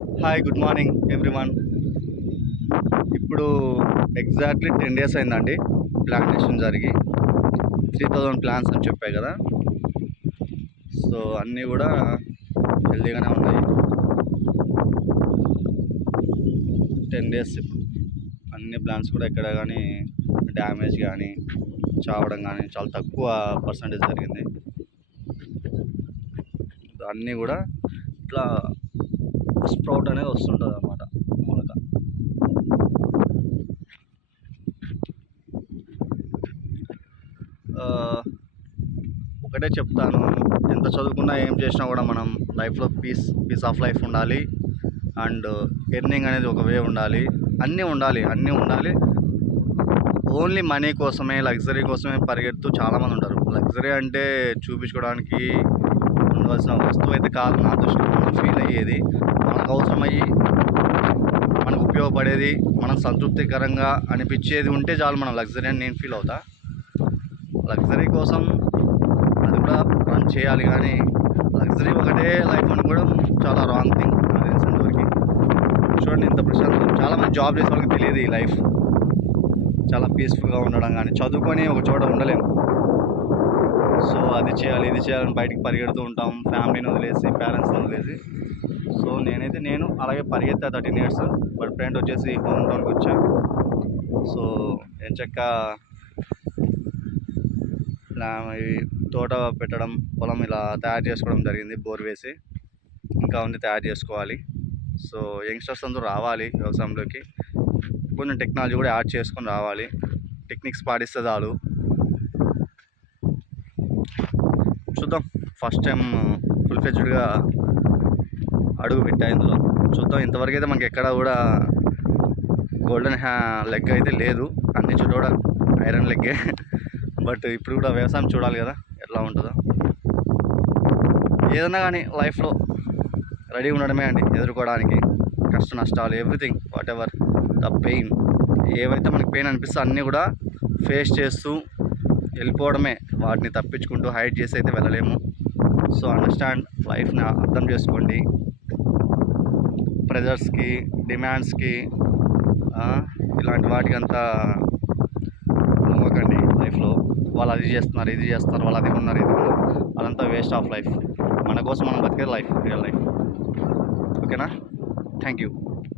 Hi good morning everyone. ఇప్పుడు exactly 10 days అయిందండి plantation జరిగి. 3000 ప్లాన్స్ అని చెప్పాయి కదా. సో అన్నీ కూడా హెల్దీగానే ఉన్నాయి. 10 డేస్ ఇప్పుడు అన్ని ప్లాంట్స్ కూడా ఎక్కడ కానీ డ్యామేజ్ కానీ చావడం కానీ చాలా తక్కువ పర్సంటేజ్ జరిగింది. అన్నీ కూడా ఇట్లా స్ప్రౌట్ అనేది వస్తుంటుంది అన్నమాట మొలక. ఒకటే చెప్తాను, ఎంత చదువుకున్నా ఏం చేసినా కూడా మనం లైఫ్లో పీస్ ఆఫ్ లైఫ్ ఉండాలి. అండ్ ఎర్నింగ్ అనేది ఒక వే ఉండాలి. అన్నీ ఉండాలి. ఓన్లీ మనీ కోసమే, లగ్జరీ కోసమే పరిగెడుతూ చాలామంది ఉంటారు. లగ్జరీ అంటే చూపించుకోవడానికి ఉండవలసిన వస్తువు అయితే కాదు నా దృష్టిలో. మనం ఫీల్ అయ్యేది, మనకు అవసరమయ్యి మనకు ఉపయోగపడేది, మనం సంతృప్తికరంగా అనిపించేది ఉంటే చాలు మనం లగ్జరీ అని నేను ఫీల్ అవుతా. లగ్జరీ కోసం అది కూడా రన్ చేయాలి, కానీ లగ్జరీ ఒకటే లైఫ్ అనుకోవడం చాలా రాంగ్ థింగ్ నాకు తెలిసినంతవరకు. చూడండి ఇంత ప్రశాంతం, చాలామంది జాబ్ చేసే వాళ్ళకి తెలియదు ఈ లైఫ్. చాలా పీస్ఫుల్గా ఉండడం, కానీ చదువుకొని ఒక చోట ఉండలేము. సో అది చేయాలి ఇది చేయాలని బయటికి పరిగెడుతూ ఉంటాం, ఫ్యామిలీని వదిలేసి, పేరెంట్స్ని వదిలేసి. సో నేను అలాగే పరిగెత్తా 13 years. బట్ ఫ్రెండ్ వచ్చేసి హోమ్ టౌన్కి వచ్చా. సో ఎంచక్క ఇవి తోట పెట్టడం, పొలం ఇలా తయారు చేసుకోవడం జరిగింది. బోర్ వేసి ఇంకా ఉంది, తయారు చేసుకోవాలి. సో యంగ్స్టర్స్ అందరూ రావాలి వ్యవసాయంలోకి, కొంచెం టెక్నాలజీ కూడా యాడ్ చేసుకొని రావాలి. టెక్నిక్స్ పాటిస్తే చాలు. చూద్దాం, ఫస్ట్ టైం ఫుల్ ఫ్లెడ్జ్డ్గా అడుగు పెట్టా ఇందులో. చూద్దాం. ఇంతవరకు అయితే మనకి ఎక్కడ కూడా గోల్డెన్ లెగ్ అయితే లేదు, అన్ని చోట్ల కూడా ఐరన్ లెగ్గే. బట్ ఇప్పుడు కూడా వ్యవసాయం చూడాలి కదా ఎట్లా ఉంటుందో. ఏదన్నా కానీ లైఫ్లో రెడీ ఉండడమే అండి ఎదుర్కోవడానికి. కష్ట నష్టాలు, everything, what ever the pain, ఏవైతే మనకి పెయిన్ అనిపిస్తే అన్నీ కూడా ఫేస్ చేస్తూ వెళ్ళిపోవడమే. వాటిని తప్పించుకుంటూ హైడ్ చేసి అయితే వెళ్ళలేము. సో అండర్స్టాండ్, లైఫ్ని అర్థం చేసుకోండి. ప్రెజర్స్కి, డిమాండ్స్కి, ఇలాంటి వాటికి అంతా నమ్మకండి. లైఫ్లో వాళ్ళు అది చేస్తున్నారు, ఇది చేస్తున్నారు, వాళ్ళు అది ఉన్నారు, ఇది ఉన్నారు, అదంతా వేస్ట్ ఆఫ్ లైఫ్. మన కోసం మనం బతికేది లైఫ్, రియల్ లైఫ్. ఓకేనా? Thank you.